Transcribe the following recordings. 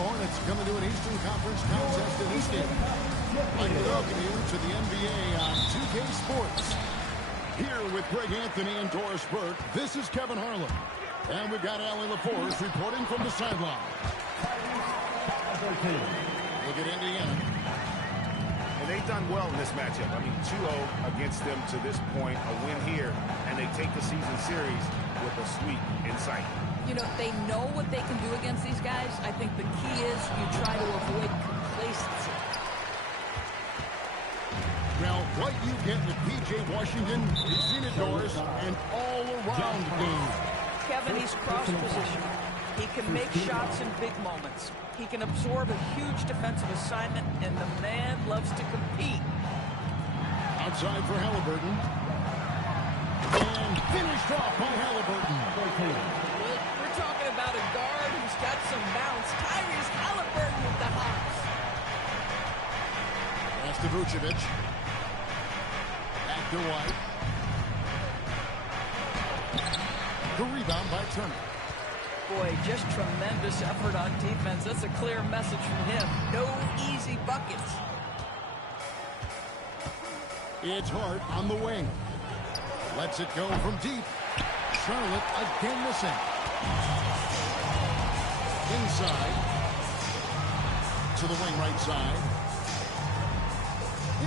Hornets coming to an Eastern Conference contest in this game. I'd like to welcome you to the NBA on 2K Sports. Here with Greg Anthony and Doris Burke, this is Kevin Harlan. And we've got Allie LaForce reporting from the sideline. Look at Indiana. And they've done well in this matchup. I mean, 2-0 against them to this point, a win here, and they take the season series with a sweep in sight. You know, they know what they can do against these guys. I think the key is you try to avoid complacency. Well, what you get with P.J. Washington, you've seen it, Doris, an all-around game. Kevin, he's cross-position. He can make shots in big moments. He can absorb a huge defensive assignment, and the man loves to compete. Outside for Halliburton. And finished off by Halliburton. We're talking about a guard who's got some bounce. Tyrese Halliburton with the hops. Pass to Vucevic. Back to White. The rebound by Turner. Boy, just tremendous effort on defense. That's a clear message from him. No easy buckets. It's Hart on the wing. Lets it go from deep. Charlotte again missing. Inside. To the wing right side.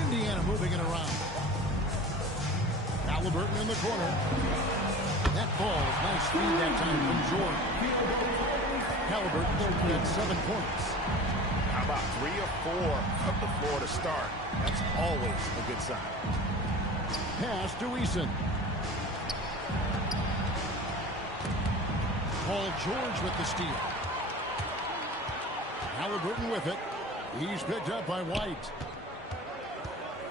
Indiana moving it around. Halliburton in the corner. That ball, nice feed that time from Jordan. Halliburton had 7 points. How about 3 or 4 up the floor to start? That's always a good sign. Pass to Eason. Paul George with the steal. Halliburton with it. He's picked up by White.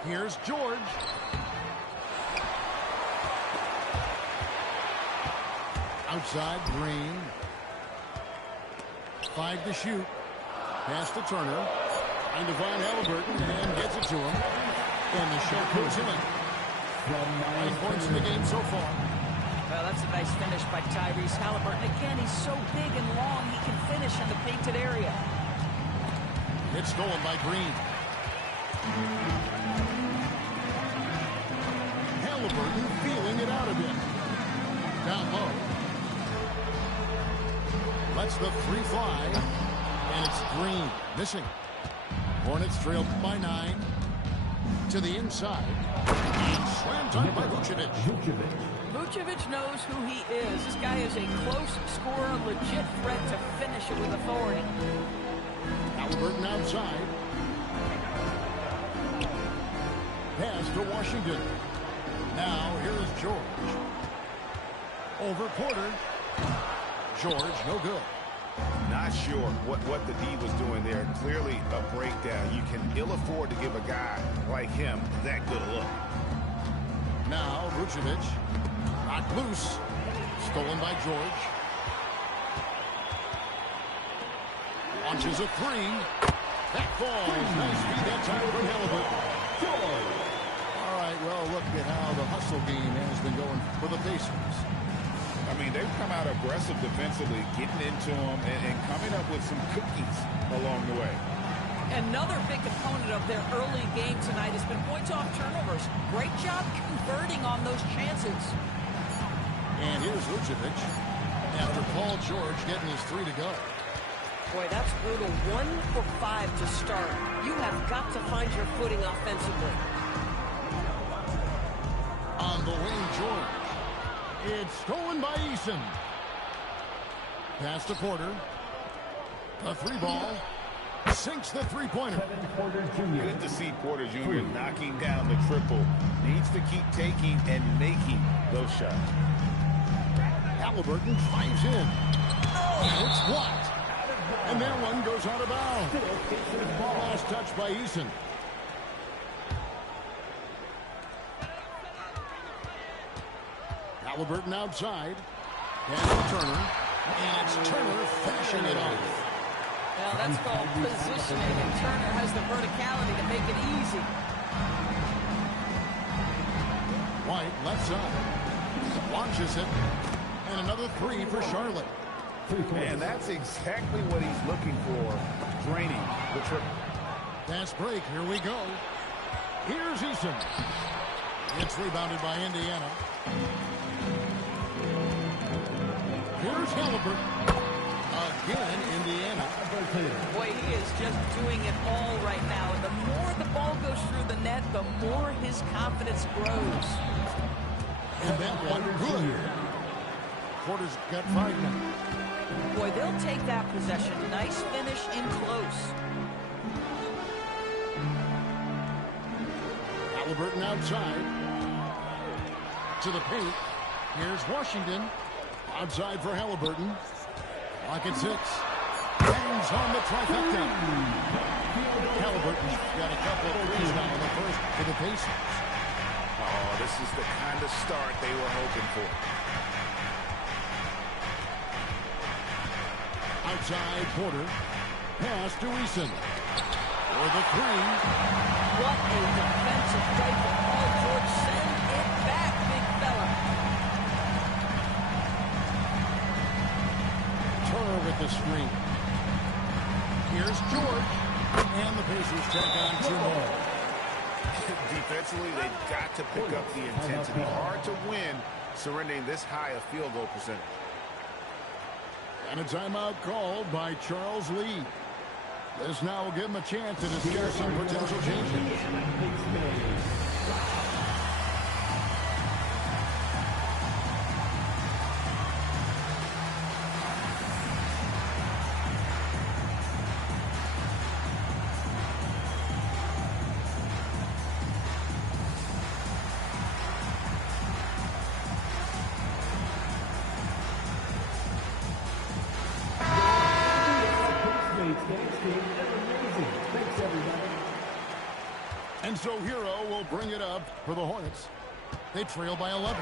Here's George. Outside, Green. 5 to shoot. Pass to Turner. Trying to find Halliburton and gets it to him. And the shot goes in. 9 points in the game so far. Well, that's a nice finish by Tyrese Halliburton. Again, he's so big and long, he can finish in the painted area. It's stolen by Green. Halliburton feeling it out a bit. Down low. Lets the 3 fly. And it's Green missing. Hornets trailed by 9. To the inside. And slam dunk by Vucevic. Vucevic knows who he is. This guy is a close scorer, legit threat to finish it with authority. Halliburton outside. Pass to Washington. Now here is George. Over Porter. George, no good. Not sure what the D was doing there. Clearly a breakdown. You can ill afford to give a guy like him that good a look. Now Vucevic. Knocked loose. Stolen by George. Launches a 3. That falls. Nice feed that time from Halliburton. All right, well, look at how the hustle game has been going for the Pacers. I mean, they've come out aggressive defensively, getting into them and coming up with some cookies along the way. Another big component of their early game tonight has been points off turnovers. Great job converting on those chances. And here's Vucevic after Paul George getting his 3 to go. Boy, that's brutal. 1 for 5 to start. You have got to find your footing offensively. On the wing, George. It's stolen by Eason. Pass to Porter. A 3 ball. Sinks the 3-pointer. Good to see Porter Jr. knocking down the triple. Needs to keep taking and making those shots. Halliburton drives in. And it's blocked. And that one goes out of bounds. Last touch by Eason. Halliburton outside. Pass to Turner. And it's Turner finishing it off. Now that's called positioning, and Turner has the verticality to make it easy. White left side. Launches it. And another 3 for Charlotte. And that's exactly what he's looking for, draining the triple. Fast break. Here we go. Here's Eason. It's rebounded by Indiana. Here's Halliburton. Again, Indiana. Boy, he is just doing it all right now. And the more the ball goes through the net, the more his confidence grows. And that one good. Porter's got 5 now. Boy, they'll take that possession. Nice finish in close. Halliburton outside. To the paint. Here's Washington. Outside for Halliburton. Lock at 6. Hangs on the trifecta. Halliburton's got a couple of threes now in the first for the Pacers. Oh, this is the kind of start they were hoping for. Outside Porter. Pass to Eason. For the 3. What a defensive play for Paul George. Send it back, big fella. Turner with the screen. Here's George. And the Pacers take on 2 more. Defensively, they've got to pick up the intensity. Hard to win surrendering this high a field goal percentage. And a timeout called by Charles Lee. This now will give him a chance to discuss some potential changes. And so Hero will bring it up for the Hornets. They trail by 11.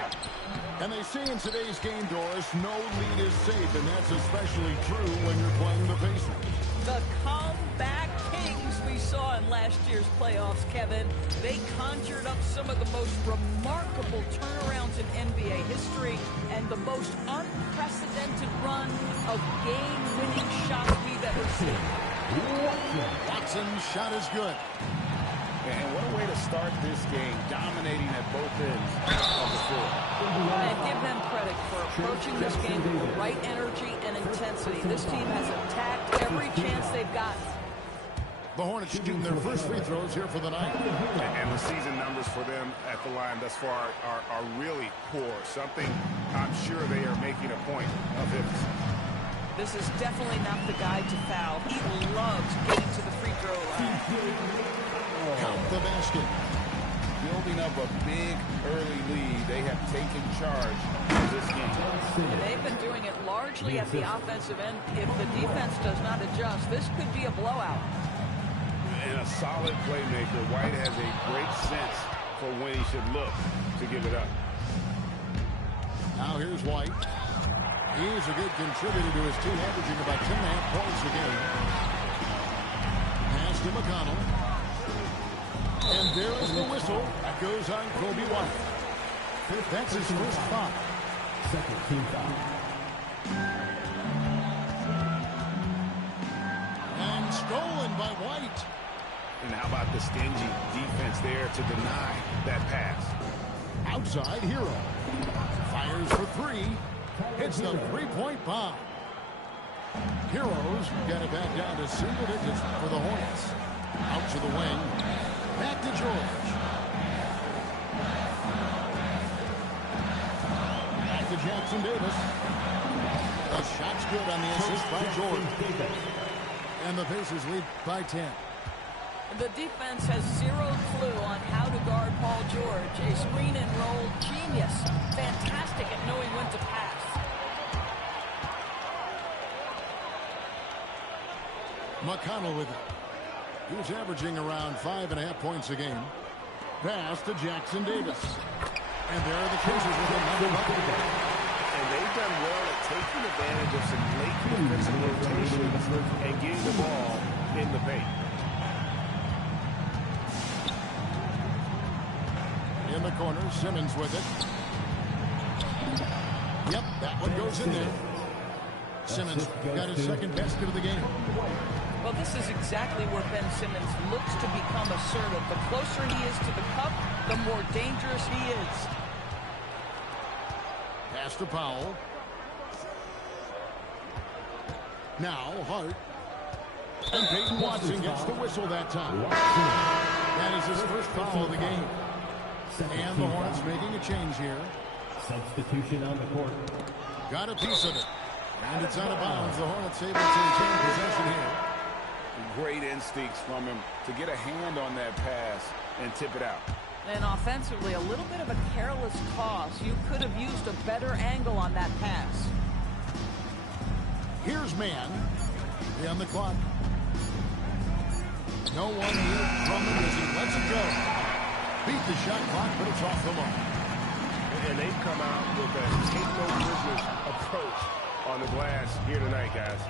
And they say in today's game, Doris, no lead is safe, and that's especially true when you're playing the Pacers. The comeback kings we saw in last year's playoffs, Kevin. They conjured up some of the most remarkable turnarounds in NBA history and the most unprecedented run of game-winning shots we've ever seen. Watson's shot is good. And what a way to start this game, dominating at both ends of the floor. And give them credit for approaching this game with the right energy and intensity. This team has attacked every chance they've gotten. The Hornets shooting their first free throws here for the night. And the season numbers for them at the line thus far are really poor. Something I'm sure they are making a point of emphasis. This is definitely not the guy to foul. He loves getting to the free throw line. Count the basket. Building up a big early lead. They have taken charge of this game. And they've been doing it largely at the offensive end. If the defense does not adjust, this could be a blowout. And a solid playmaker. White has a great sense for when he should look to give it up. Now here's White. He's a good contributor to his team, averaging about 10.5 points a game. Pass to McConnell. And there is the whistle. That goes on Kobe White. That's his first foul. Second team foul. And stolen by White. And how about the stingy defense there to deny that pass? Outside Hero. Fires for 3. Hits the 3-point bomb. Heroes got it back down to single digits for the Hornets. Out to the wing. Back to George. Back to Jackson Davis. The shot's good on the assist by George. And the Pacers lead by 10. The defense has zero clue on how to guard Paul George. A screen and roll genius. Fantastic at knowing when to pass. McConnell with it. He's averaging around 5.5 points a game. Pass to Jackson Davis. And there are the Pacers with another bucket. And they've done well at taking advantage of some late defensive rotations and getting the ball in the paint. In the corner, Simmons with it. Yep, that one goes in there. Simmons got his second basket of the game. Well, this is exactly where Ben Simmons looks to become assertive. The closer he is to the cup, the more dangerous he is. Pass to Powell. Now Hart. And Peyton Watson gets the whistle that time. That is his first foul of the game. And the Hornets making a change here. Substitution on the court. Got a piece of it. And it's out of bounds. The Hornets able to retain possession here. Great instincts from him to get a hand on that pass and tip it out. And offensively, a little bit of a careless toss. You could have used a better angle on that pass. Here's man. On the clock. No one near Drummond as he lets it go. Beat the shot clock, but it's off the mark. And they've come out with a take-no-business approach on the glass here tonight, guys.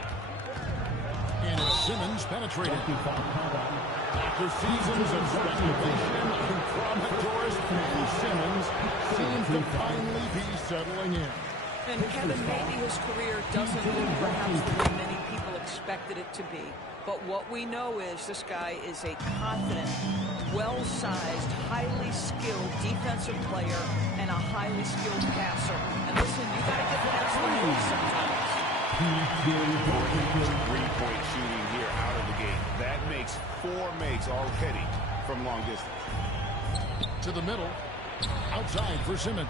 And it's Simmons penetrated. After seasons of speculation from Doris, Simmons seems to finally be settling in. And Kevin, maybe his career doesn't move perhaps the way many people expected it to be. But what we know is this guy is a confident, well-sized, highly skilled defensive player and a highly skilled passer. And listen, you got to get past the moves sometimes. Three-point shooting here out of the gate. That makes 4 makes already from long distance. To the middle. Outside for Simmons.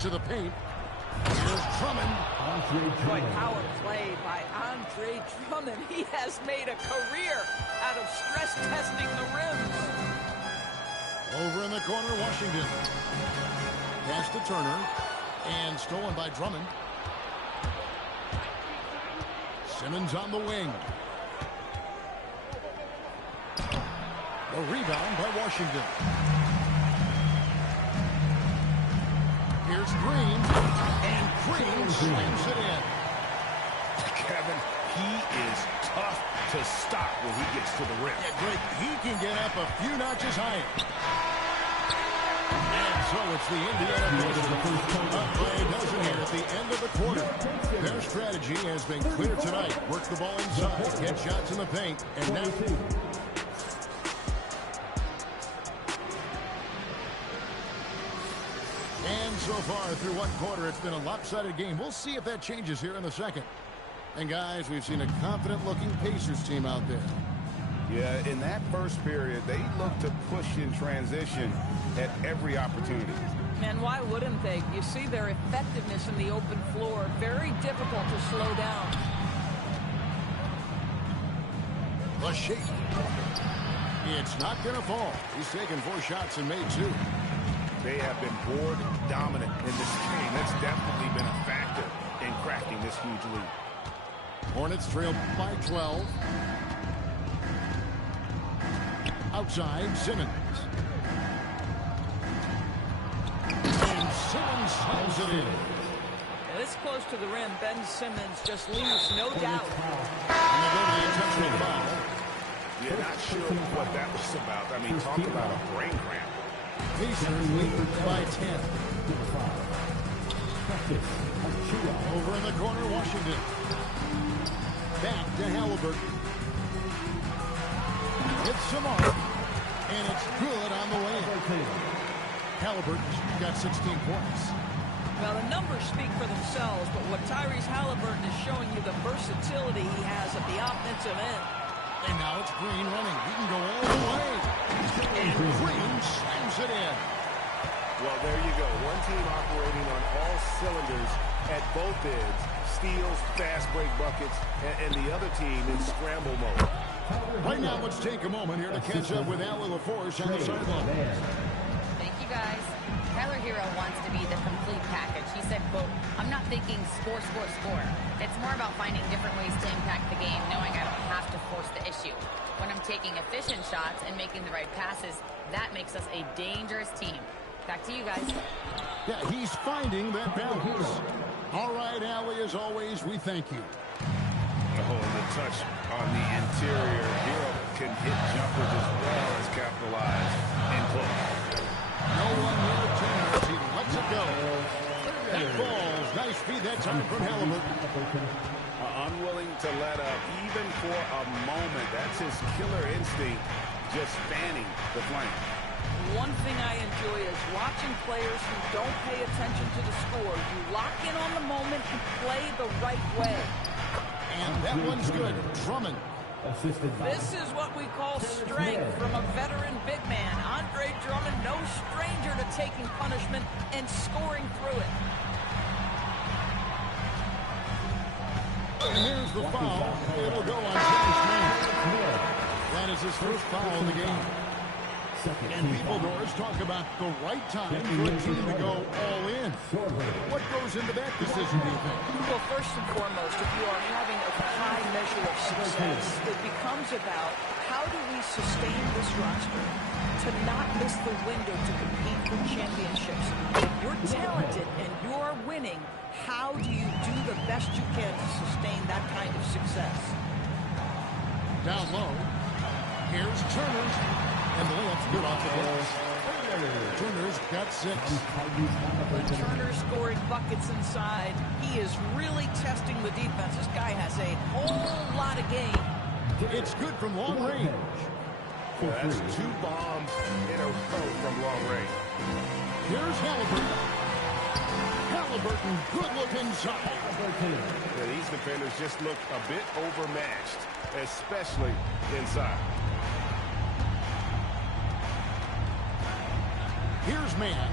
To the paint. Here's Drummond. Boy, power play by Andre Drummond. He has made a career out of stress testing the rims. Over in the corner, Washington. Pass to Turner. And stolen by Drummond. Simmons on the wing. The rebound by Washington. Here's Green. And Green slams it in. Kevin, he is tough to stop when he gets to the rim. Yeah, Greg, he can get up a few notches higher. And so it's the Indiana Pacers up by a dozen here at the end of the quarter. Their strategy has been clear tonight. Work the ball inside, get shots in the paint, and now... And so far through one quarter, it's been a lopsided game. We'll see if that changes here in the second. And guys, we've seen a confident-looking Pacers team out there. Yeah, in that first period, they looked to push in transition at every opportunity. And why wouldn't they? You see their effectiveness in the open floor. Very difficult to slow down. The shake. It's not going to fall. He's taken 4 shots and made 2. They have been board dominant in this game. That's definitely been a factor in cracking this huge lead. Hornets trail by 12. Outside, Simmons. And Simmons slams it in. This close to the rim, Ben Simmons just leaves no doubt. And they go to the intentional foul. Yeah, not sure what that was about. I mean, talk about a brain cramp. Pacers lead by 10. Over in the corner, Washington. Back to Halliburton. It's Samar. And it's good on the way. Halliburton's got 16 points. Well, the numbers speak for themselves, but what Tyrese Halliburton is showing you the versatility he has at the offensive end. And now it's Green running. He can go all the way. And Green slams it in. Well, there you go. One team operating on all cylinders at both ends. Steals, fast break buckets, and the other team in scramble mode. Right now, let's take a moment here to catch up with Allie LaForce on the sideline. Thank you, guys. Tyler Hero wants to be the complete package. He said, quote, "I'm not thinking score, score, score. It's more about finding different ways to impact the game, knowing I don't have to force the issue. When I'm taking efficient shots and making the right passes, that makes us a dangerous team." Back to you guys. Yeah, he's finding that balance. All right, Allie, as always, we thank you. Oh, and the touch on the interior. Hero can hit jumpers as well as capitalize and close. No one near 2 minutes. He lets it go. That ball time from Halliburton. Unwilling to let up even for a moment. That's his killer instinct, just fanning the flame. One thing I enjoy is watching players who don't pay attention to the score. You lock in on the moment and play the right way. And that one's good. Drummond. This is what we call strength from a veteran big man. Andre Drummond, no stranger to taking punishment and scoring through it. And here's the foul. It'll go on James Mann. That is his first foul of the game. And people, Doris, talk about the right time for a team to go all in. What goes into that decision, do you think? Well, first and foremost, if you are having a high measure of success, it becomes about how do we sustain this roster to not miss the window to compete for championships. If you're talented and you're winning, how do you do the best you can to sustain that kind of success? Down low. Here's Turner. And the layup's good off the glass. Turner's got 6. Turner scoring buckets inside. He is really testing the defense. This guy has a whole lot of game. It's good from long range. That's 2 bombs in a row from long range. Here's Halliburton. Halliburton, good look inside. Yeah, these defenders just look a bit overmatched, especially inside. Here's Mann.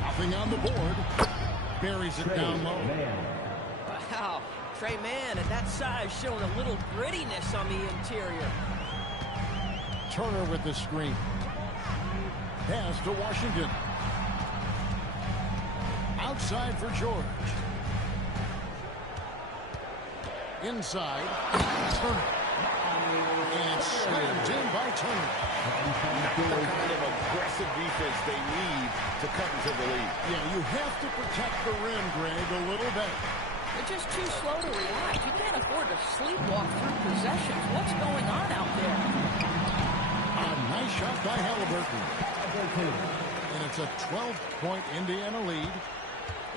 Nothing on the board. Buries it down low. Wow. Trey Mann at that size showing a little grittiness on the interior. Turner with the screen. Pass to Washington. Outside for George. Inside. Turner. And slammed in by Turner. Not the kind of aggressive defense they need to cut into the lead. Yeah, you have to protect the rim, Greg, a little better. They're just too slow to react. You can't afford to sleepwalk through possessions. What's going on out there? A nice shot by Halliburton. And it's a 12-point Indiana lead.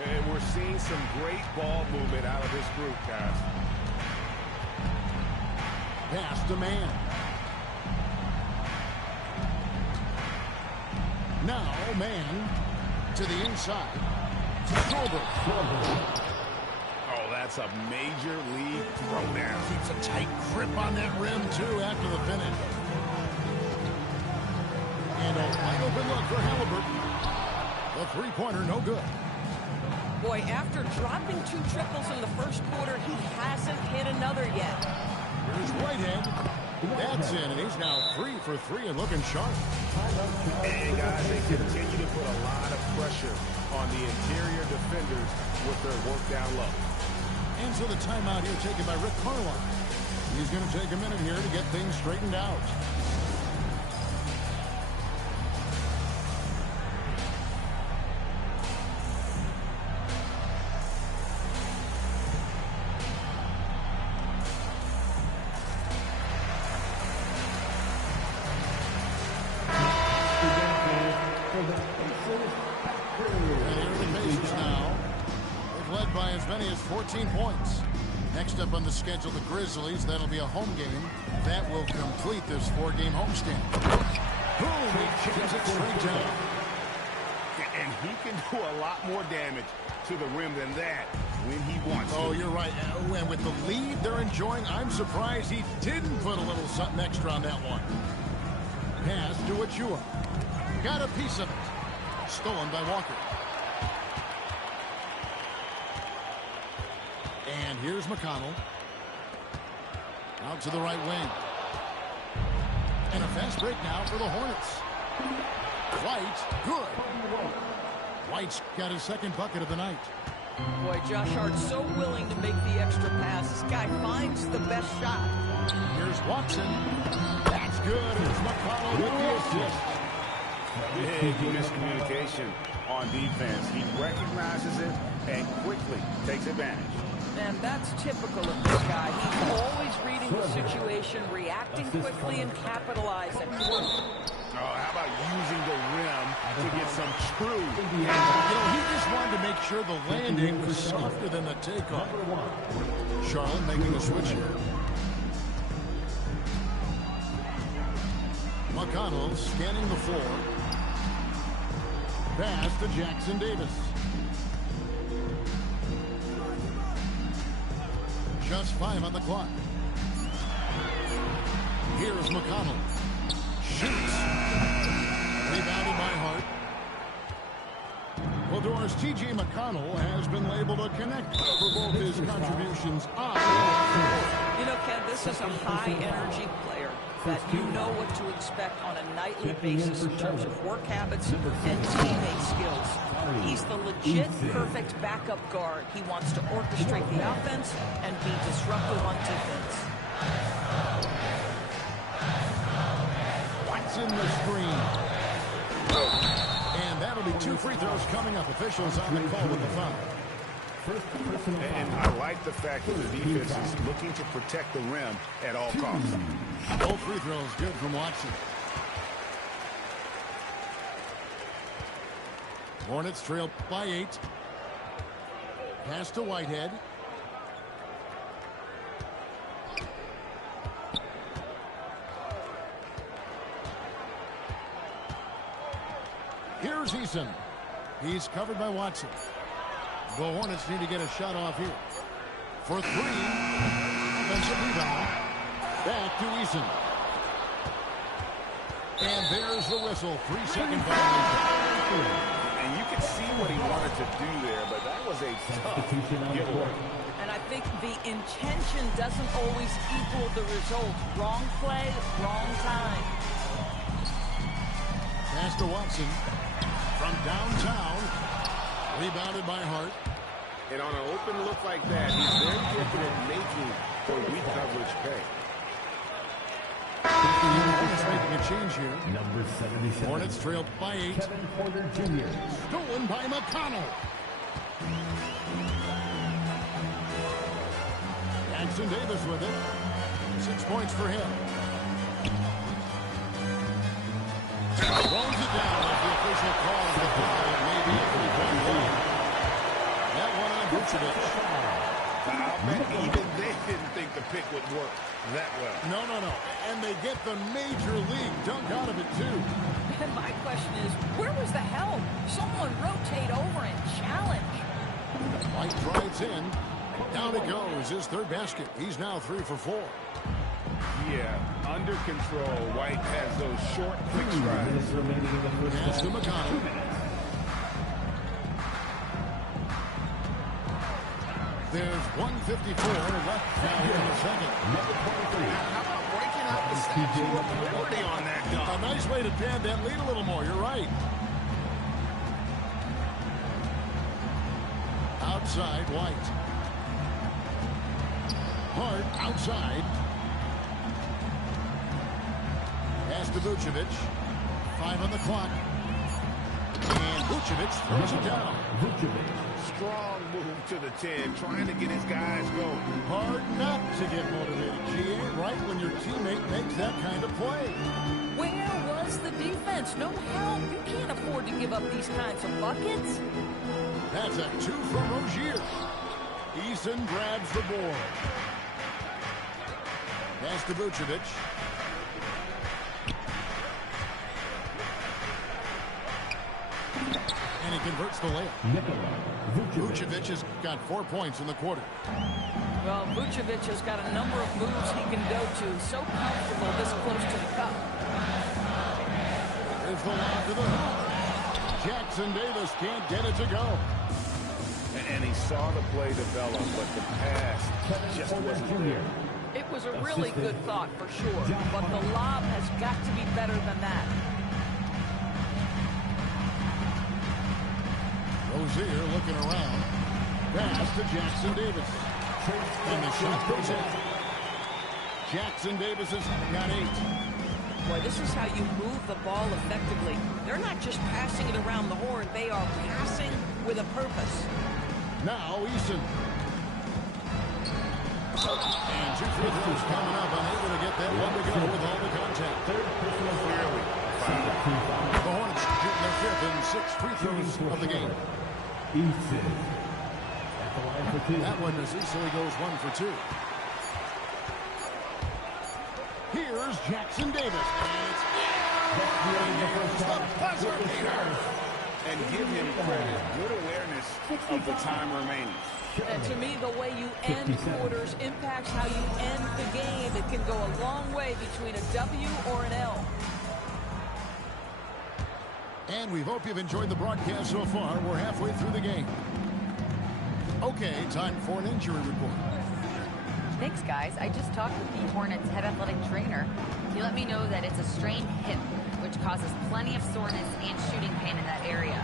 And we're seeing some great ball movement out of this group, guys. Pass to Mann. Now Mann to the inside. Colbert. Oh, that's a major league throwdown. Keeps a tight grip on that rim, too, after the finish. And a wide open look for Halliburton. The three-pointer, no good. Boy, after dropping 2 triples in the first quarter, he hasn't hit another yet. Here's Whitehead. That's in, and he's now 3 for 3 and looking sharp. And guys, they continue to put a lot of pressure on the interior defenders with their work down low. And so the timeout here taken by Rick Carlisle. He's going to take a minute here to get things straightened out. As many as 14 points. Next up on the schedule, the Grizzlies. That'll be a home game. That will complete this 4-game homestand. Boom! He kicks it straight down. And he can do a lot more damage to the rim than that when he wants to. Oh, you're right. And with the lead they're enjoying, I'm surprised he didn't put a little something extra on that one. Pass to Achua. Got a piece of it. Stolen by Walker. And here's McConnell. Out to the right wing. And a fast break now for the Hornets. White, good. White's got his second bucket of the night. Boy, Josh Hart so willing to make the extra pass. This guy finds the best shot. Here's Watson. That's good. It's McConnell with the assist. Big miscommunication on defense. He recognizes it and quickly takes advantage. And that's typical of this guy. He's always reading the situation, reacting quickly, and capitalizing. Oh, how about using the rim to get some true? You know, he just wanted to make sure the landing was softer than the takeoff. Charlotte making a switch here. McConnell scanning the floor. Pass to Jackson Davis. Just 5 on the clock. Here's McConnell. Shoots. Rebounded by Hart. Well, Doris, T.J. McConnell has been labeled a connector for both his contributions on and off the court. You know, Ken, this is a high-energy player that you know what to expect on a nightly basis in terms of work habits and teammate skills. He's the legit perfect backup guard. He wants to orchestrate the offense and be disruptive on defense. Watson the screen. And that'll be 2 free throws coming up. Officials on the call with the foul. And I like the fact that the defense is looking to protect the rim at all costs. Both free throws good from Watson. Hornets trail by 8. Pass to Whitehead. Here's Eason. He's covered by Watson. The Hornets need to get a shot off here. For 3. Offensive rebound. Back to Eason. And there's the whistle. 3-second violation. And you can see what he wanted to do there, but that was a tough giveaway. And I think the intention doesn't always equal the result. Wrong play, wrong time. Pass to Watson. From downtown. Rebounded by Hart. And on an open look like that, he's very gifted at making the weak coverage pay. Hornets making a change here. Number 77. Hornets trailed by 8. Kevin Porter Jr. Stolen by McConnell. Jackson Davis with it. 6 points for him. Throws it down as the official calls the foul. It may be a 3-point lead. That one on Vucevic. Even they didn't think the pick would work that well. No. And they get the major league dunk out of it, too. And my question is, where was the help? Someone rotate over and challenge. White drives in. Down it goes. His 3rd basket. He's now 3 for 4. Yeah, under control. White has those short, quick strides. Pass to McConnell. There's 1:54 left now here in the second. How about breaking out the Statue of Liberty on that dunk? A nice way to pad that lead a little more. You're right. Outside, White. Hart outside. Pass to Vucevic. 5 on the clock. And Vucevic throws it down. Strong move to the 10, trying to get his guys going. Hard not to get motivated, GA, right when your teammate makes that kind of play. Where was the defense? No help. You can't afford to give up these kinds of buckets. That's a 2 from Rozier. Eason grabs the board. Pass to Vucevic. And he converts the layup. Vucevic has got 4 points in the quarter. Well, Vucevic has got a number of moves he can go to. So comfortable this close to the cup. There's the lob to the hoop. Jackson Davis can't get it to go. And he saw the play develop, but the pass just wasn't there. It was a really good thought for sure, but the lob has got to be better than that. Rozier looking around. Pass to Jackson Davis. And the shot goes in. Jackson Davis has got 8. Boy, this is how you move the ball effectively. They're not just passing it around the horn. They are passing with a purpose. Now Eason. And 2 free throws coming up. Unable to get that one to go with all the contact. Clearly, foul. The Hornets shooting their fifth and sixth free throws of the game. Easton. At the line for 2. That one misses, so he goes 1 for 2. Here's Jackson Davis. And it's the buzzer beater. And give him credit. Good awareness of the time remaining. And to me, the way you end quarters impacts how you end the game. It can go a long way between a W or an L. And we hope you've enjoyed the broadcast so far. We're halfway through the game. Okay, time for an injury report. Thanks, guys. I just talked with the Hornets head athletic trainer. He let me know that it's a strained hip, which causes plenty of soreness and shooting pain in that area.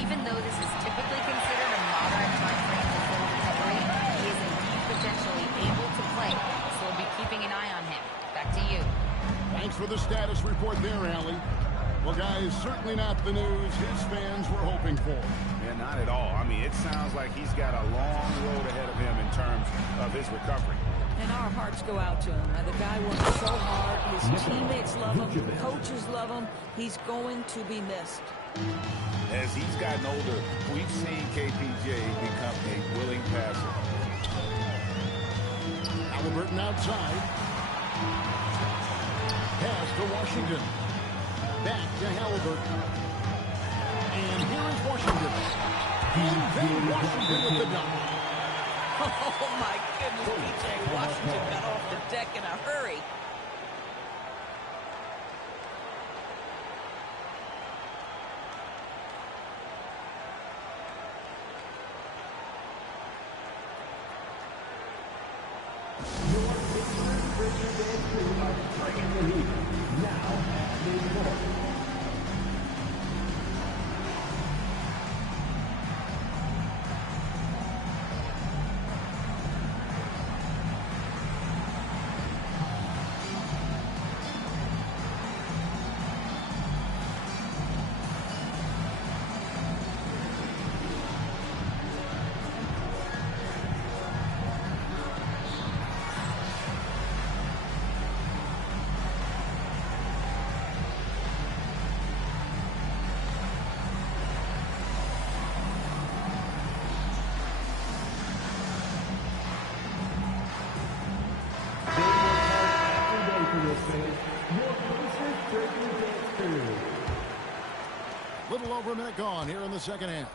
Even though this is typically considered a moderate time frame for full recovery, he is indeed potentially able to play, so we'll be keeping an eye on him. Back to you. Thanks for the status report there, Allie. Well, guys, certainly not the news his fans were hoping for. Yeah, not at all. I mean, it sounds like he's got a long road ahead of him in terms of his recovery. And our hearts go out to him. The guy works so hard. His teammates love him. The coaches love him. He's going to be missed. As he's gotten older, we've seen KPJ become a willing passer. Halliburton outside. Pass to Washington. Back to Halliburton. And here is Washington. And then Washington with the dunk. Oh, my goodness, P.J. Washington got off the deck in a hurry. Bringing the heat. Now at midcourt. Little over a minute gone here in the second half.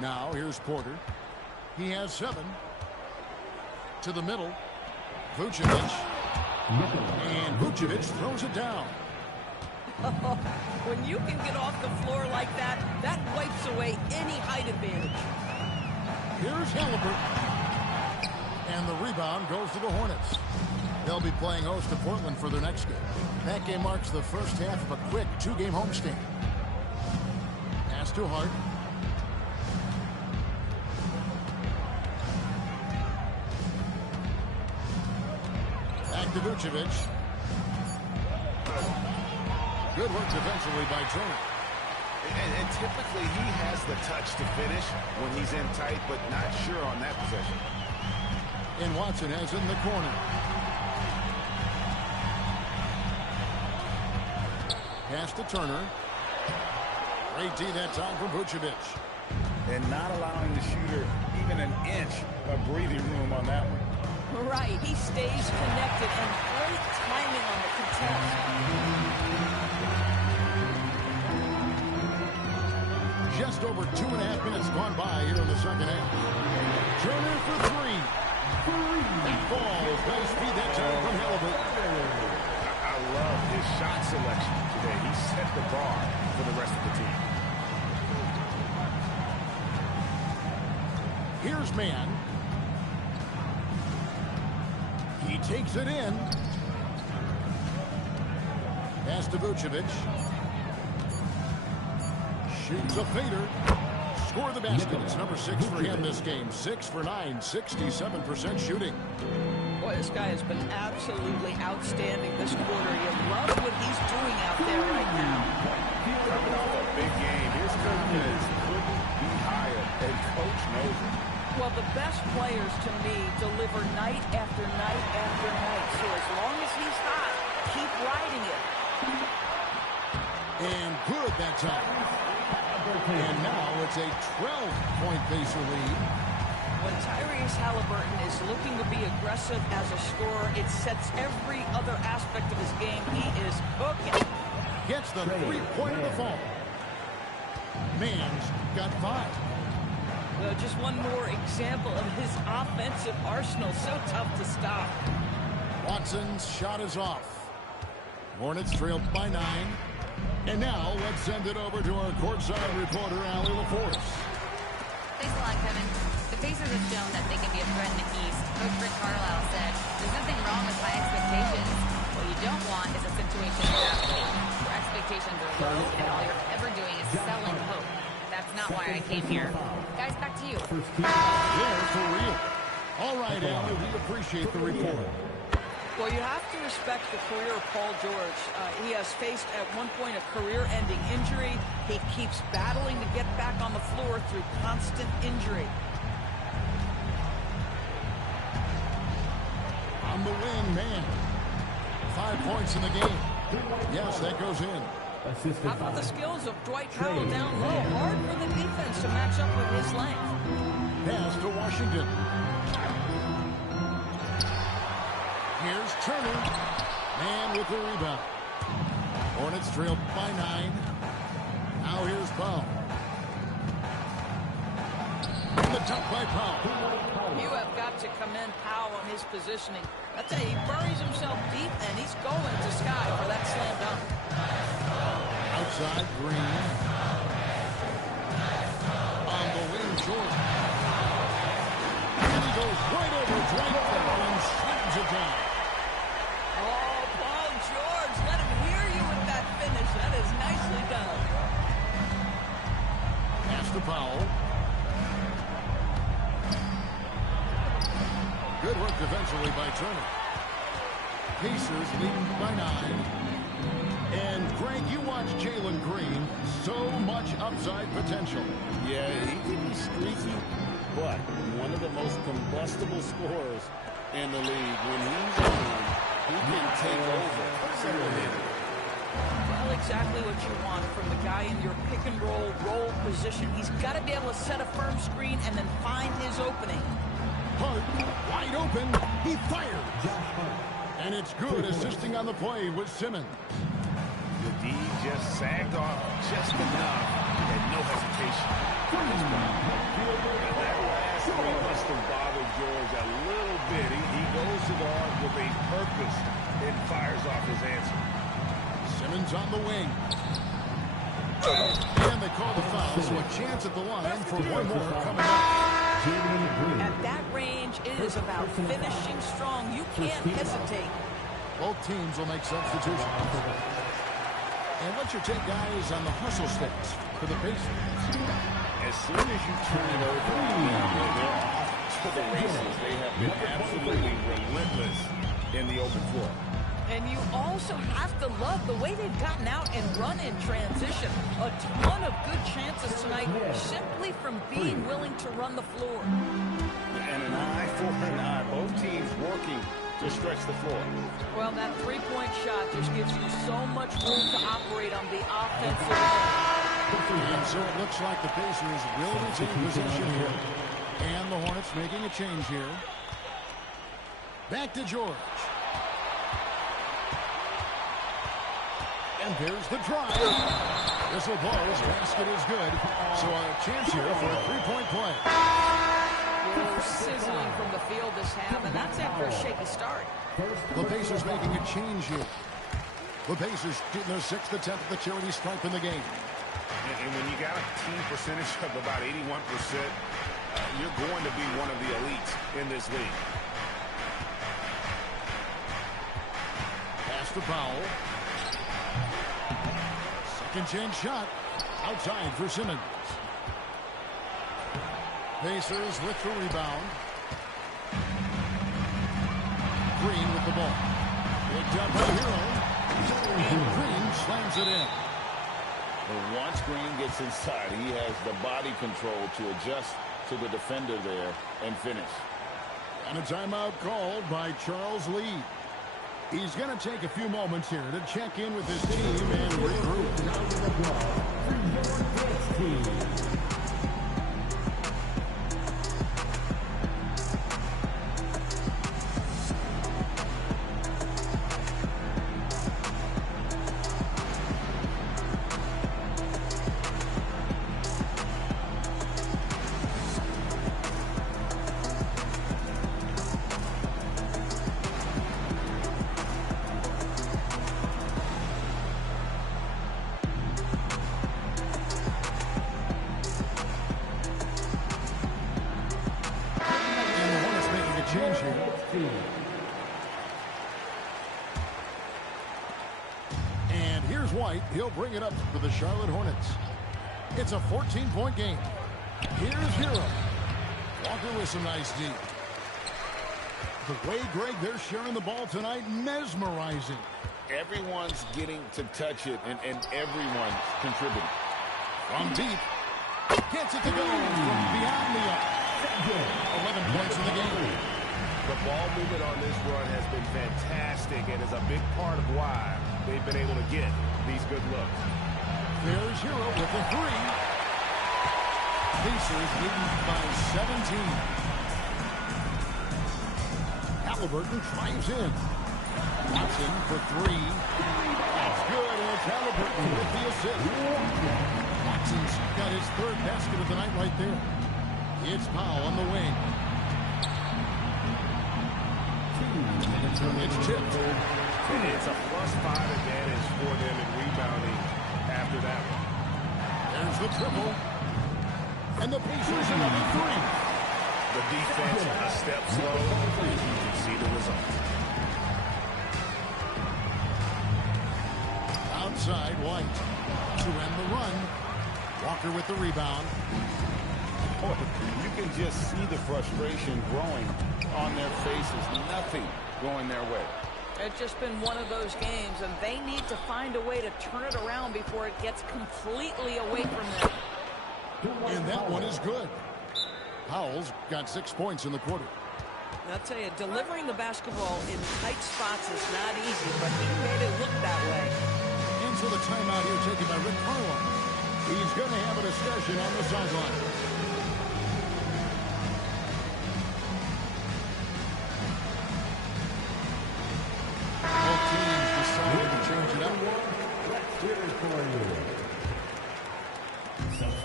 Now here's Porter. He has 7. To the middle. Vucevic. And Vucevic throws it down. When you can get off the floor like that, that wipes away any height advantage. Here's Halliburton. And the rebound goes to the Hornets. They'll be playing host to Portland for their next game. That game marks the first half of a quick 2-game homestand. Pass to Hart. Back to Vucevic. Good work defensively by Turner. And typically he has the touch to finish when he's in tight, but not sure on that possession. And Watson has it in the corner. Pass to Turner. Great D that time from Vucevic. And not allowing the shooter even an inch of breathing room on that one. Right, he stays connected and great timing on the contest. Just over 2.5 minutes gone by here in the second half. Turner for 3. That falls. Nice feed that time from Halliburton. I love his shot selection today. He set the bar for the rest of the team. Here's Mann. He takes it in. Pass to Vucevic. Shoots a fader. Score the basket. It's number 6 for him this game. 6 for 9, 67% shooting. Boy, this guy has been absolutely outstanding this quarter. You love what he's doing out there right now. Coming off a big game, his confidence couldn't be higher, and Coach knows it. Well, the best players to me deliver night after night after night. So as long as he's hot, And good that time. And now it's a 12-point Pacer lead. When Tyrese Halliburton is looking to be aggressive as a scorer, it sets every other aspect of his game. He is cooking. Gets the three-pointer to fall. Mann's got 5. Just one more example of his offensive arsenal. So tough to stop. Watson's shot is off. Hornets trail by 9. And now let's send it over to our courtside reporter, Allie LaForce. Thanks a lot, Kevin. The Pacers have shown that they can be a threat in the East. Coach Rick Carlisle said, there's nothing wrong with high expectations. What you don't want is a situation where expectations are low and all you're ever doing is selling hope. That's not why I came here. Guys, back to you. Yeah, for real. All right, Allie, we appreciate the report. Well, you have to respect the career of Paul George. He has faced at one point a career-ending injury. He keeps battling to get back on the floor through constant injury. On the wing, man. 5 points in the game. Yes, that goes in. How about the skills of Dwight Powell down low? Hard for the defense to match up with his length. Pass to Washington. Here's Turner. Man with the rebound. Hornets trail by 9. Now here's Powell. In the top by Powell. You have got to commend Powell on his positioning. I tell you, he buries himself deep, and he's going to Sky for that slam dunk. Outside, Green. On the wing, Jordan. And he goes right over Dwight Powell and slams it down. Oh, Paul George, let him hear you with that finish. That is nicely done. Pass to Powell. Good work defensively by Turner. Pacers leading by 9. And, Greg, you watch Jalen Green. So much upside potential. Yeah, he can be streaky, but one of the most combustible scorers in the league. When he's on, he can take over. Well, exactly what you want from the guy in your pick-and-roll position. He's got to be able to set a firm screen and then find his opening. Hart, wide open. He fired. And it's good, assisting on the play with Simmons. The D just sagged off just enough and no hesitation. And that last three must have bothered George a little bit. He goes to the arc with a purpose and fires off his answer. Simmons on the wing. And they call the foul, so a chance at the line for one more coming up. At that range, it is about finishing strong. You can't hesitate. Both teams will make substitutions. And what's your take, guys, on the hustle sticks for the Pacers? As soon as you turn it over, they're off to the races. They have been absolutely relentless in the open floor. And you also have to love the way they've gotten out and run in transition. A ton of good chances tonight simply from being willing to run the floor. And an eye for an eye. Both teams working to stretch the floor. Well, that three-point shot just gives you so much room to operate on the offensive end. And so it looks like the Pacers will retain possession here. And the Hornets making a change here. Back to George. And there's the drive. Whistle blows. Basket is good. So a chance here for a three-point play. They're sizzling from the field this half, and that's after a shaky start. The Pacers making a change here. The Pacers shooting their 6th attempt at the charity stripe in the game. And when you got a team percentage of about 81%, you're going to be one of the elites in this league. Pass to Powell. Second chance shot. Outside for Simmons. Pacers with the rebound. Green with the ball. Picked up by Hero. And Green slams it in. But once Green gets inside, he has the body control to adjust to the defender there and finish. And a timeout called by Charles Lee. He's going to take a few moments here to check in with his team and regroup. White. He'll bring it up for the Charlotte Hornets. It's a 14-point game. Here's Hero. Walker with some nice D. The way, Greg, they're sharing the ball tonight, mesmerizing. Everyone's getting to touch it, and everyone's contributing. From deep. Gets it to go from beyond the arc. 11 points in the game. The ball movement on this run has been fantastic and is a big part of why they've been able to get these good looks. There's Hero with the three. Pacers leading by 17. Halliburton drives in. Watson for three. That's good, and it's Halliburton with the assist. Watson's got his third basket of the night right there. It's Powell on the wing. It's tipped. And it's a +5 advantage for them in rebounding after that one. There's the triple. And the Pacers another three. The defense a step slow. You can see the result. Outside, White to end the run. Walker with the rebound. You can just see the frustration growing on their faces. Nothing going their way. It's just been one of those games, and they need to find a way to turn it around before it gets completely away from them. And that one is good. Powell's got 6 points in the quarter. I'll tell you, delivering the basketball in tight spots is not easy, but he made it look that way. And so the timeout here taken by Rick Carlisle. He's going to have a discussion on the sideline. Both teams decided to change it up.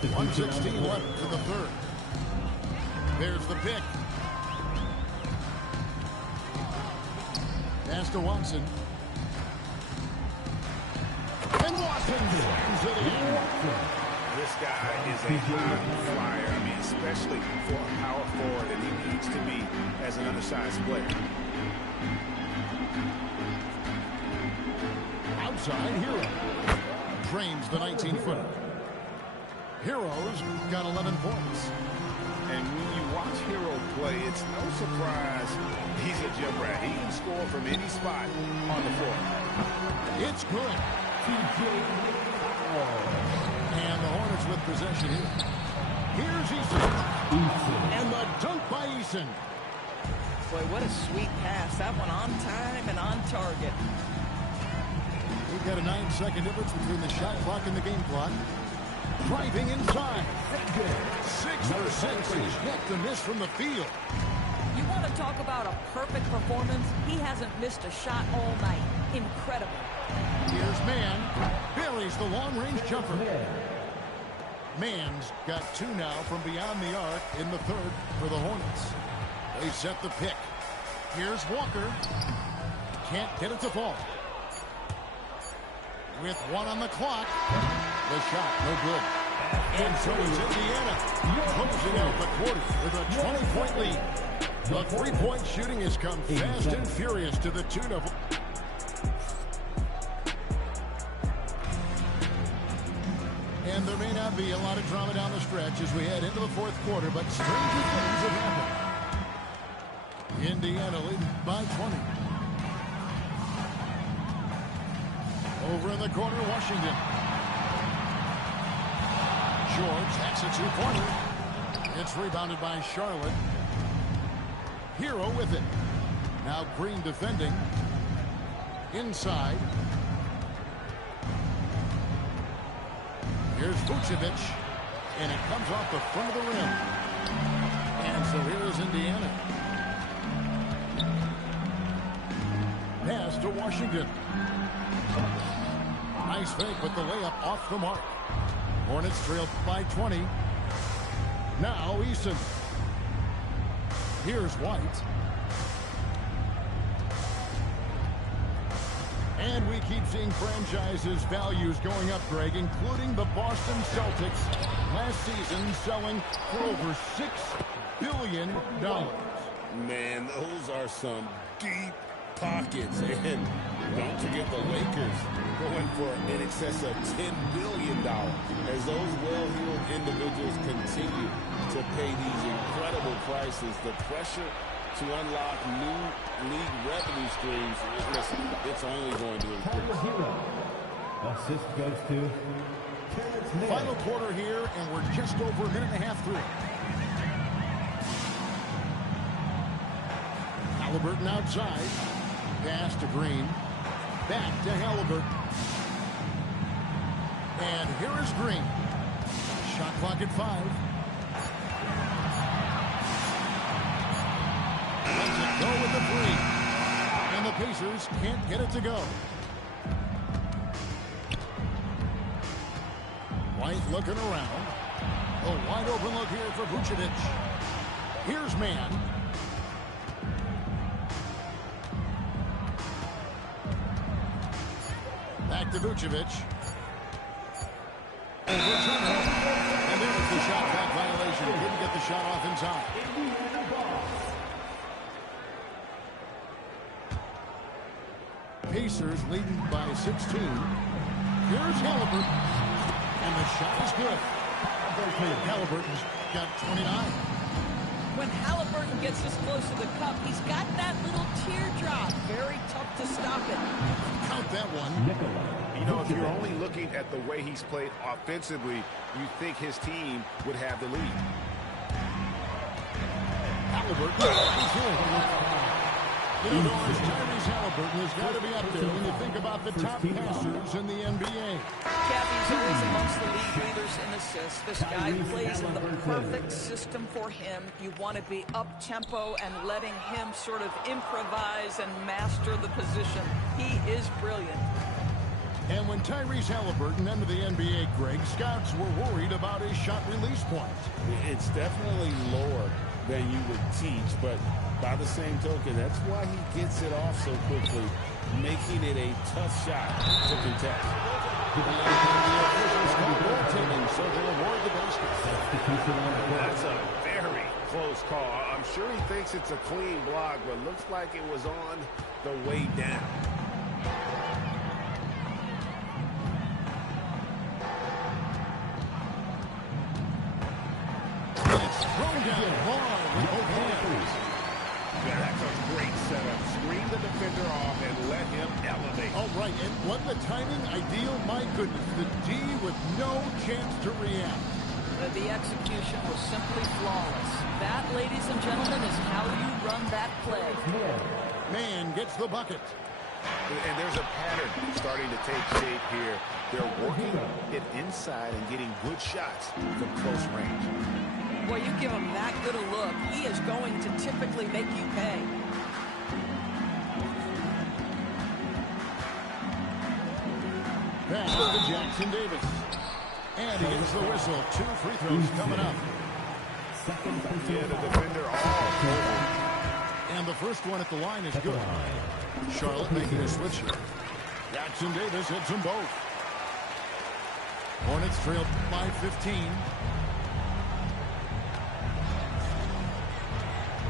1:16 left in the third. There's the pick. Pass to Watson. And Watson slams it in. This guy is a high flyer. I mean, especially for a power forward, and he needs to be as an undersized player. Outside, Hero. Drains the 19-footer. Hero's got 11 points. And when you watch Hero play, it's no surprise he's a gym rat. He can score from any spot on the floor. It's good. And the Hornets with possession here. Here's Eason. And the dunk by Eason. Boy, what a sweet pass. That one on time and on target. We've got a 9-second difference between the shot clock and the game clock. Driving inside. 6 for 6. He's yet to miss from the field. You want to talk about a perfect performance? He hasn't missed a shot all night. Incredible. Here's Mann. Buries the long-range jumper. Mann's got 2 now from beyond the arc in the third for the Hornets. They set the pick. Here's Walker. Can't get it to fall. With 1 on the clock. The shot, no good. And so it's Indiana closing out the quarter with a 20-point lead. The three-point shooting has come fast and furious to the tune of... And there may not be a lot of drama down the stretch as we head into the fourth quarter, but stranger things have happened. Indiana leading by 20. Over in the corner, Washington. George, that's a 2-pointer. It's rebounded by Charlotte. Hero with it. Now Green defending. Inside. Here's Vucevic. And it comes off the front of the rim. And so here is Indiana. Pass to Washington. Nice fake, but the layup off the mark. Hornets trailed by 20. Now Eason. Here's White. And we keep seeing franchises' values going up, Greg, including the Boston Celtics last season selling for over $6 billion. Man, those are some deep pockets. And don't forget the Lakers going for in excess of $10 billion as those well-heeled individuals continue to pay these incredible prices. The pressure to unlock new league revenue streams, listen, it's only going to increase. Assist goes to Terrence Mann. Final quarter here, and we're just over a minute and a half through. Halliburton outside. Pass to Green. Back to Halliburton. And here is Green. Shot clock at 5. Lets it go with the 3. And the Pacers can't get it to go. White looking around. A wide open look here for Vucevic. Here's Mann. Back to Vucevic. And there's the shot clock violation. Couldn't get the shot off in time. Pacers leading by 16. Here's Halliburton. And the shot is good. Halliburton's got 29. When Halliburton gets this close to the cup, he's got that little teardrop. Very tough to stop it. Count that one. You know, if you're only looking at the way he's played offensively, you think his team would have the lead. Halliburton. You know, Tyrese Halliburton has got to be up there when you think about the top passers in the NBA. Kathy's always amongst the league leaders in assists. This guy plays in the perfect system for him. You want to be up-tempo and letting him sort of improvise and master the position. He is brilliant. And when Tyrese Halliburton entered the NBA, Greg, scouts were worried about his shot release point. It's definitely lower than you would teach, but by the same token, that's why he gets it off so quickly, making it a tough shot to contest. So they'll award the basket. That's a very close call. I'm sure he thinks it's a clean block, but looks like it was on the way down. It's thrown down hard with both hands. Yeah, that's a great setup. Screen the defender off and let him elevate. All right, and wasn't the timing ideal? My goodness, the D with no chance to react. The execution was simply flawless. That, ladies and gentlemen, is how you run that play. Man gets the bucket. And there's a pattern starting to take shape here. They're working it inside and getting good shots from close range. Well, you give him that good a look, he is going to typically make you pay. Pass to Jackson Davis. And he gets the whistle. 2 free throws coming up. Yeah, the defender all over. And the first one at the line is good. Charlotte making a switch here. Jackson Davis hits them both. Hornets trailed by 15.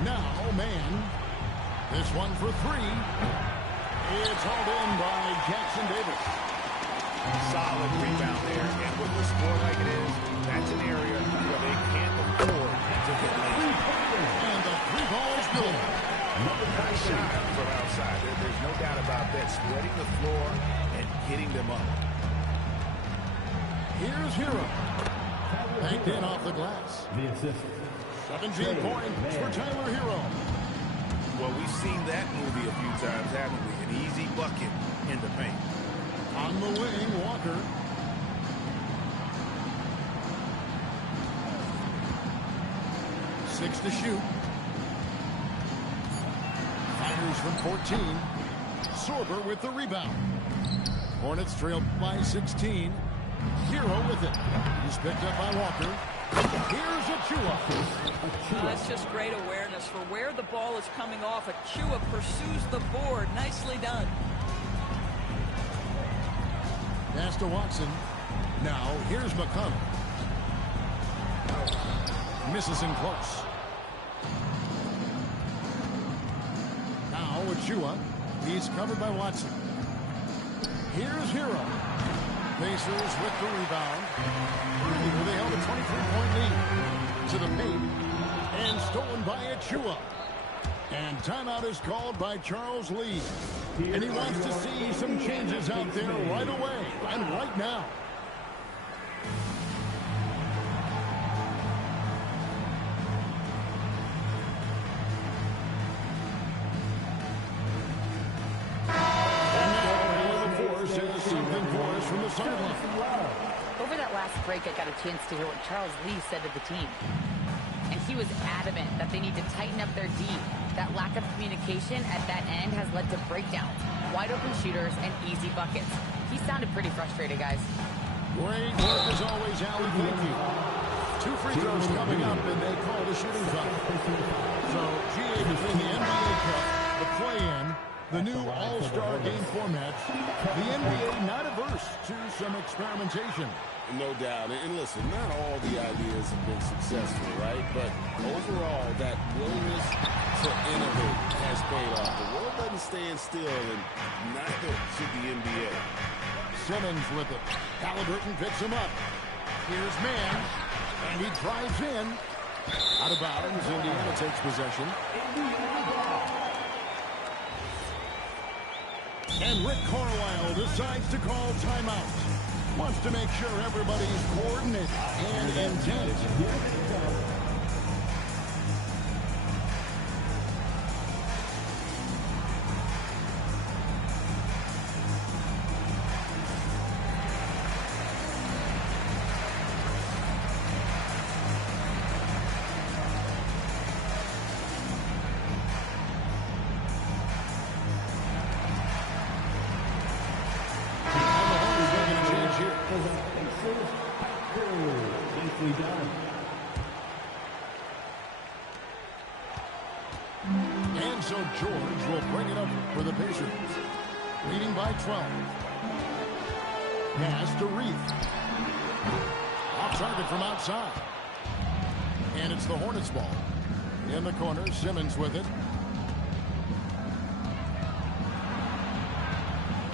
Now, man. This one for 3. It's hauled in by Jackson Davis. Solid rebound there. And with the score like it is, that's an area where they can't afford to get late. And the 3 ball is good. Nice shot from outside. There's no doubt about that. Spreading the floor and getting them up. Here's Hero. Banked in off the glass. The assist. 17 points for Tyler Hero. Well, we've seen that movie a few times, haven't we? An easy bucket in the paint. On the wing, Walker. Six to shoot. Fires from 14. Sorber with the rebound. Hornets trailed by 16. Hero with it. He's picked up by Walker. Here's Achua. That's just great awareness for where the ball is coming off. Achua pursues the board. Nicely done. Pass to Watson. Now, here's McConnell. Misses him close. Now, Achua. He's covered by Watson. Here's Hero. Pacers with the rebound. Earlier they held a 23-point lead. To the paint. And stolen by Achua. And timeout is called by Charles Lee. And he wants to see some changes out there right away and right now. Over that last break, I got a chance to hear what Charles Lee said to the team. And he was adamant that they need to tighten up their D. That lack of communication at that end has led to breakdowns, wide open shooters, and easy buckets. He sounded pretty frustrated, guys. Great work as always, Allen. Thank you. 2 free throws coming up, and they call the shooting foul. So, GA between the NBA Cup, the play-in, the new All-Star game format, the NBA not averse to some experimentation. No doubt. And listen, not all the ideas have been successful, right? But overall, that willingness to innovate has paid off. The world doesn't stand still, and neither should the NBA. Simmons with it. Halliburton picks him up. Here's Mann, and he drives in. Out of bounds, Indiana takes possession. And Rick Carlisle decides to call timeout. Wants to make sure everybody's coordinated and intent. And so George will bring it up for the Pacers. Leading by 12. Pass to Reith. Off target from outside. And it's the Hornets ball. In the corner, Simmons with it.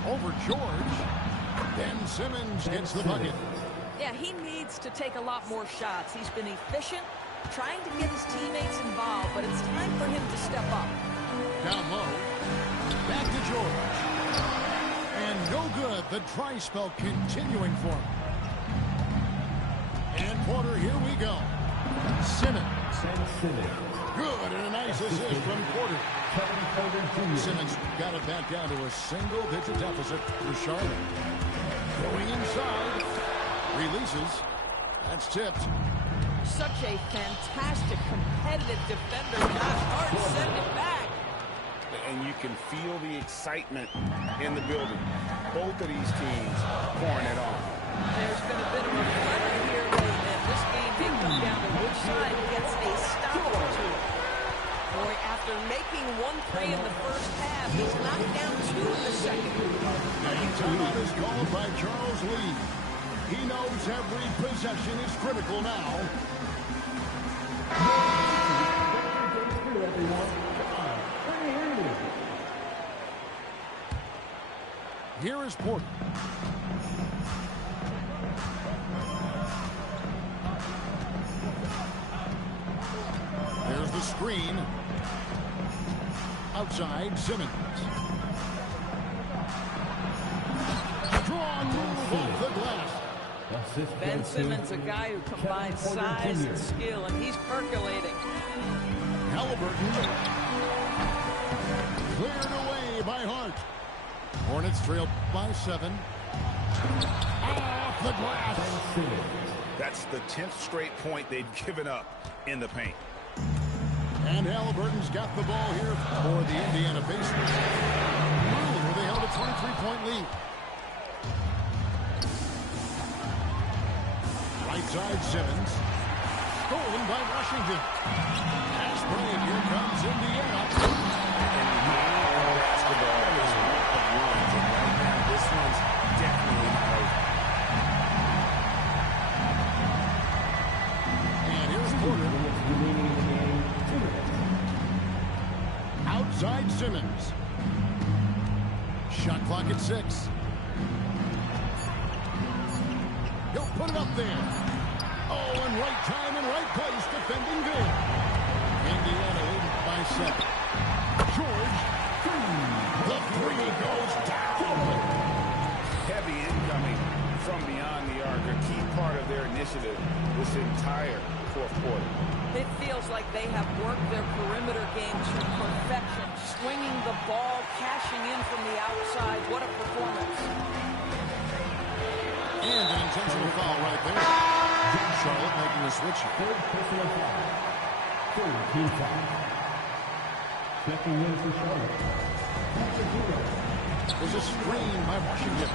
Over George. Ben Simmons gets the bucket. Yeah, he needs to take a lot more shots. He's been efficient, trying to get his teammates involved, but it's time for him to step up. Down low. Back to George. And no good. The dry spell continuing for him. And Porter, here we go. Simmons. Good, and a nice assist from Porter. Simmons got it back down to a single-digit deficit for Charlotte. Going inside. Releases. That's tipped. Such a fantastic competitive defender. Josh Hart sent it back. And you can feel the excitement in the building. Both of these teams pouring it on. There's been a bit of a flurry here late, and this game may come down to which side gets a stop or two. Boy, after making 1-3 in the first half, he's knocked down 2 in the second. And timeout is called by Charles Lee. He knows every possession is critical now. Here is Porter. There's the screen. Outside, Simmons. Strong move off the glass. Ben Simmons, a guy who combines size and skill, and he's percolating. Halliburton. Cleared away by Hart. Hornets trail by 7. Off the glass. That's the 10th straight point they've given up in the paint. And Halliburton's got the ball here for the Indiana Pacers. Earlier, they held a 23-point lead. Right side, Simmons. Stolen by Washington. Pass break. Here comes Indiana. Basketball is one of ones, and right now this one's definitely not over. And here's Porter. Outside Simmons. Clock at 6. He'll put it up there. Oh, in right time and right place, defending good. Indiana leading by 7. George, the three goes down. Heavy incoming from beyond the arc, a key part of their initiative this entire fourth quarter. It feels like they have worked their perimeter game to perfection, swinging the ball, cashing in from the outside. What a performance. And an intentional foul right there. Charlotte making a switch. Third personal foul. Third team foul. Checking in for Charlotte. Patrick Hero. There's a screen by Washington.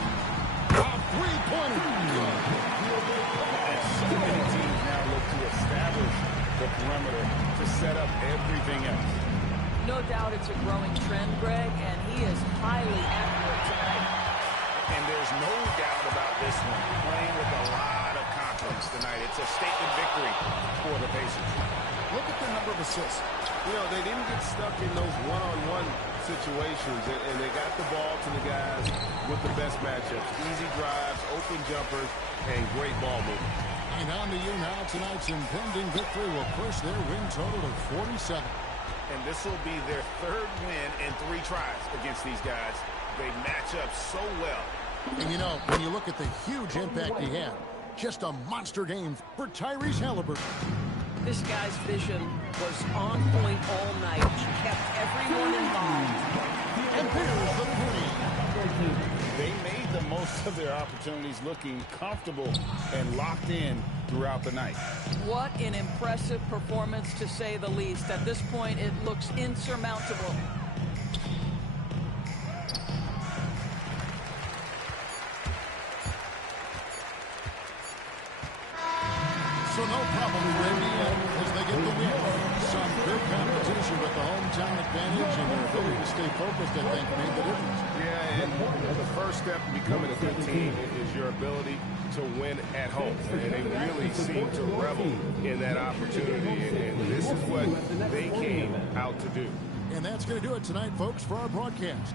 A three-pointer. And so many teams now look to establish the perimeter to set up everything else. No doubt it's a growing trend, Greg, and he is highly accurate tonight. And there's no doubt about this one. Playing with a lot of confidence tonight. It's a statement victory for the Pacers. Look at the number of assists. You know, they didn't get stuck in those one-on-one situations, and they got the ball to the guys with the best matchups. Easy drives, open jumpers, and great ball movement. And on to you now. Tonight's impending victory will push their win total to 47. And this will be their third win in 3 tries against these guys. They match up so well. And you know, when you look at the huge impact he had, just a monster game for Tyrese Halliburton. This guy's vision was on point all night. He kept everyone involved. And here's the three. They made the most of their opportunities, looking comfortable and locked in throughout the night. What an impressive performance, to say the least. At this point, it looks insurmountable. So no problem for Indiana as they get the win. Some good competition with the hometown advantage and their ability to stay focused, I think, made the difference. Yeah, and the first step to becoming a good team is your ability to win at home. And they really seem to revel in that opportunity. And this is what they came out to do. And that's going to do it tonight, folks, for our broadcast.